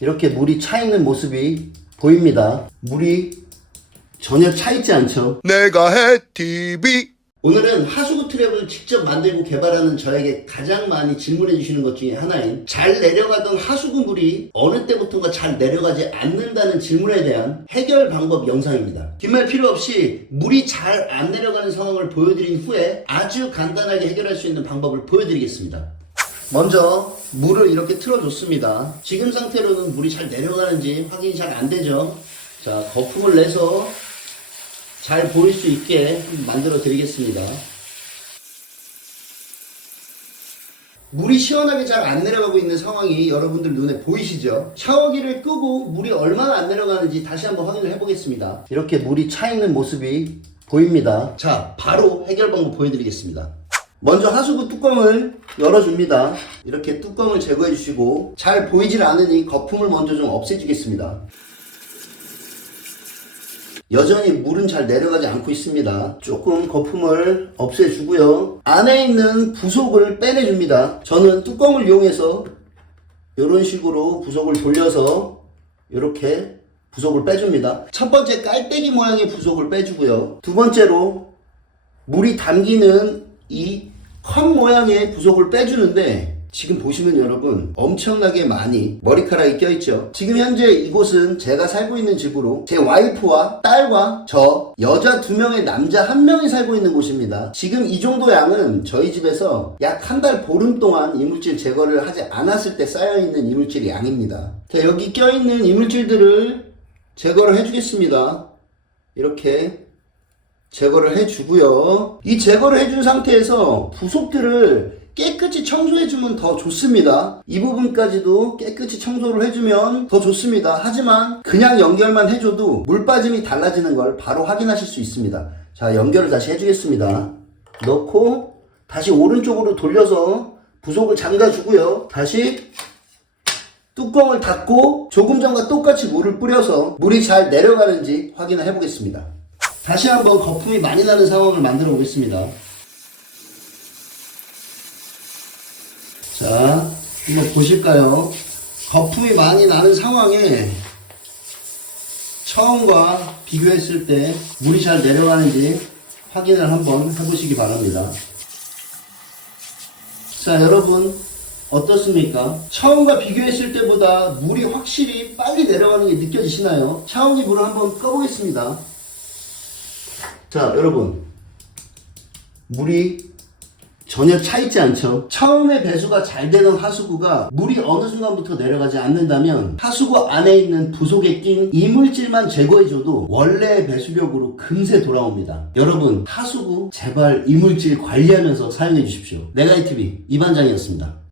이렇게 물이 차 있는 모습이 보입니다. 물이 전혀 차 있지 않죠? 내가 해 TV 오늘은 하수구 트랩을 직접 만들고 개발하는 저에게 가장 많이 질문해 주시는 것 중에 하나인 잘 내려가던 하수구 물이 어느 때부터인가 잘 내려가지 않는다는 질문에 대한 해결 방법 영상입니다. 뒷말 필요 없이 물이 잘 안 내려가는 상황을 보여드린 후에 아주 간단하게 해결할 수 있는 방법을 보여드리겠습니다. 먼저 물을 이렇게 틀어줬습니다. 지금 상태로는 물이 잘 내려가는지 확인이 잘 안 되죠. 자, 거품을 내서 잘 보일 수 있게 만들어 드리겠습니다. 물이 시원하게 잘 안 내려가고 있는 상황이 여러분들 눈에 보이시죠? 샤워기를 끄고 물이 얼마나 안 내려가는지 다시 한번 확인을 해보겠습니다. 이렇게 물이 차 있는 모습이 보입니다. 자, 바로 해결 방법 보여드리겠습니다. 먼저 하수구 뚜껑을 열어줍니다. 이렇게 뚜껑을 제거해 주시고 잘 보이질 않으니 거품을 먼저 좀 없애주겠습니다. 여전히 물은 잘 내려가지 않고 있습니다. 조금 거품을 없애주고요. 안에 있는 부속을 빼내줍니다. 저는 뚜껑을 이용해서 이런 식으로 부속을 돌려서 이렇게 부속을 빼줍니다. 첫 번째 깔때기 모양의 부속을 빼주고요. 두 번째로 물이 담기는 이 컵 모양의 부속을 빼주는데 지금 보시면 여러분 엄청나게 많이 머리카락이 껴있죠? 지금 현재 이곳은 제가 살고 있는 집으로 제 와이프와 딸과 저 여자 두 명의 남자 한 명이 살고 있는 곳입니다. 지금 이 정도 양은 저희 집에서 약 한 달 보름 동안 이물질 제거를 하지 않았을 때 쌓여있는 이물질 양입니다. 자 여기 껴있는 이물질들을 제거를 해주겠습니다. 이렇게 제거를 해주고요. 이 제거를 해준 상태에서 부속들을 깨끗이 청소해주면 더 좋습니다. 이 부분까지도 깨끗이 청소를 해주면 더 좋습니다. 하지만 그냥 연결만 해줘도 물 빠짐이 달라지는 걸 바로 확인하실 수 있습니다. 자, 연결을 다시 해주겠습니다. 넣고 다시 오른쪽으로 돌려서 부속을 잠가주고요. 다시 뚜껑을 닫고 조금 전과 똑같이 물을 뿌려서 물이 잘 내려가는지 확인을 해보겠습니다. 다시 한번 거품이 많이 나는 상황을 만들어 보겠습니다. 자, 한번 보실까요? 거품이 많이 나는 상황에 처음과 비교했을 때 물이 잘 내려가는지 확인을 한번 해보시기 바랍니다. 자, 여러분, 어떻습니까? 처음과 비교했을 때보다 물이 확실히 빨리 내려가는 게 느껴지시나요? 샤워기 물을 한번 꺼보겠습니다. 자, 여러분. 물이 전혀 차 있지 않죠? 처음에 배수가 잘 되던 하수구가 물이 어느 순간부터 내려가지 않는다면 하수구 안에 있는 부속에 낀 이물질만 제거해줘도 원래의 배수력으로 금세 돌아옵니다. 여러분, 하수구 제발 이물질 관리하면서 사용해 주십시오. 내가이TV 이반장이었습니다.